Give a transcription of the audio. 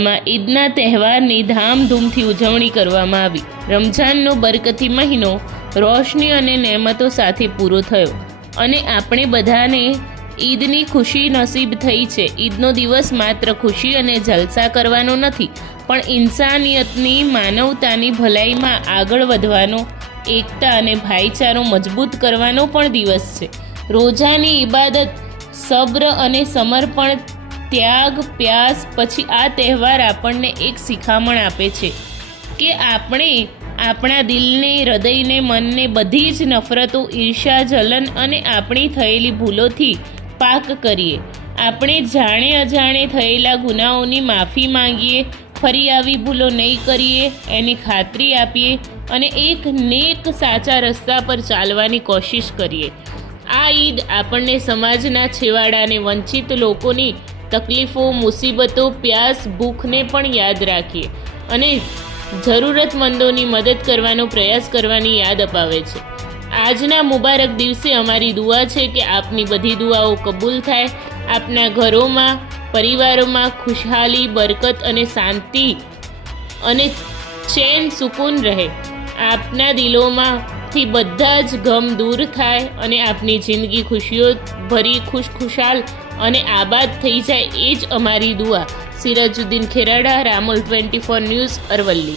ઈદના તહેવારની ધામધૂમથી ઉજવણી કરવામાં આવી। રમઝાનનો બરકતી મહિનો રોશની અને નેમતો સાથે પૂરો થયો અને આપણે બધાને ઈદની ખુશી નસીબ થઈ છે। ઈદનો દિવસ માત્ર ખુશી અને જલસા કરવાનો નથી, પણ ઇન્સાનિયતની, માનવતાની ભલાઈમાં આગળ વધવાનો, એકતા અને ભાઈચારો મજબૂત કરવાનો પણ દિવસ છે। રોજાની ઇબાદત, સબ્ર અને સમર્પણ, ત્યાગ, પ્યાસ પછી આ તહેવાર આપણને એક શિખામણ આપે છે કે આપણે આપણા દિલને, હૃદયને, મનને બધી જ નફરતો, ઈર્ષા, જલન અને આપણી થયેલી ભૂલોથી પાક કરીએ। આપણે જાણે અજાણે થયેલા ગુનાહોની માફી માંગીએ, ફરી આવી ભૂલો નહીં કરીએ એની ખાતરી આપીએ અને એક નેક સાચા રસ્તા પર ચાલવાની કોશિશ કરીએ। આ ઈદ આપણને સમાજના છેવાડા અને વંચિત લોકોની તકલીફો, મુસીબતો, પ્યાસ, ભૂખને પણ યાદ રાખીએ અને જરૂરતમંદોની મદદ કરવાનો પ્રયાસ કરવાની યાદ અપાવે છે। આજના મુબારક દિવસે અમારી દુઆ છે કે આપની બધી દુઆઓ કબૂલ થાય, આપના ઘરોમાં, પરિવારોમાં ખુશહાલી, બરકત અને શાંતિ અને ચેન સુકૂન રહે। આપના દિલોમાંથી બધા જ ગમ દૂર થાય અને આપની જિંદગી ખુશીઓ ભરી, ખુશખુશાલ અને આબાદ થઈ જાય, એ જ અમારી દુઆ। સિરાજુદ્દીન ખેરાડા, રામોલ 24 ન્યૂઝ, અરવલ્લી।